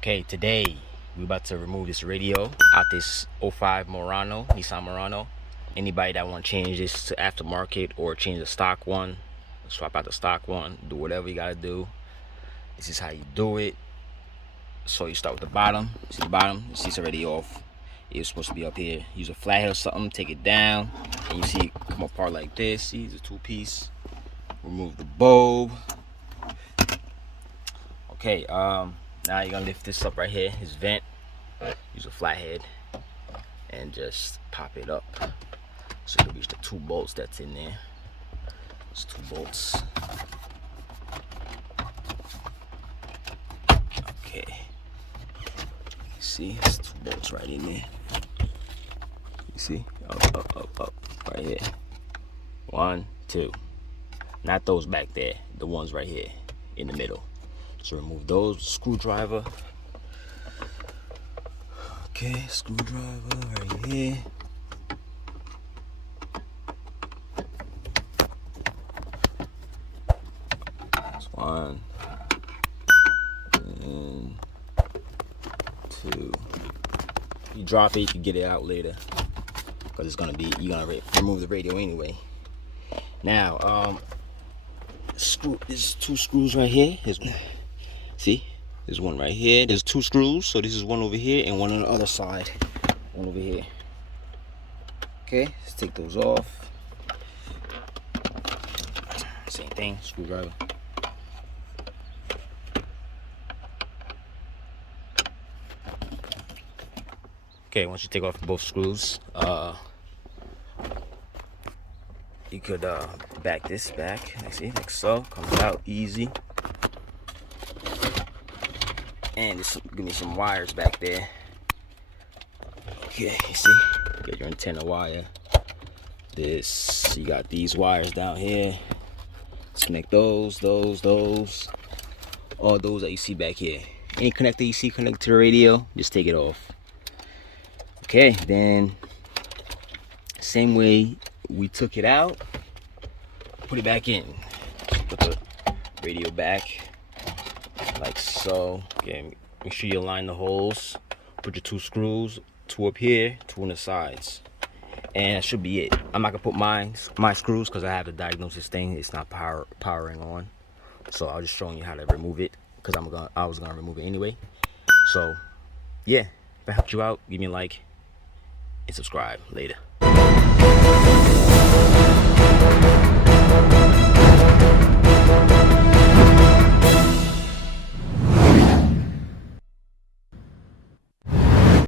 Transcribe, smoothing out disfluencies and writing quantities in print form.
Okay, today we're about to remove this radio out this '05 Murano, Nissan Murano. Anybody that want to change this to aftermarket or change the stock one, swap out the stock one, do whatever you gotta do. This is how you do it. So you start with the bottom. See the bottom? You see it's already off. It's supposed to be up here. Use a flathead or something, take it down, and you see it come apart like this. See, it's a two-piece. Remove the bulb. Okay, now you're gonna lift this up right here, his vent. Use a flathead and just pop it up so you can reach the two bolts that's in there. It's two bolts. Okay. See, it's two bolts right in there. You see? Up, right here. 1, 2. Not those back there, the ones right here in the middle. So remove those, screwdriver. Okay, screwdriver right here. That's 1 and 2. You drop it, you can get it out later, because it's gonna be, you're gonna remove the radio anyway. Now, there's two screws right here. See, there's one right here. There's two screws, so this is one over here and one on the other side. One over here. Okay, let's take those off. Same thing, screwdriver. Okay, once you take off both screws, you could back this back. See, like so. Comes out easy. And just give me some wires back there. Okay, you see, get your antenna wire. This, you got these wires down here. Connect those, all those that you see back here. Any connector you see connected to the radio, just take it off. Okay, then same way we took it out, put it back in. Put the radio back. Like so. Okay, make sure you align the holes. Put your two screws, two up here, two on the sides, and that should be it. I'm not gonna put my screws because I have to diagnose this thing. It's not powering on, so I was just showing you how to remove it because I was gonna remove it anyway. So yeah, if I helped you out, give me a like and subscribe. Later.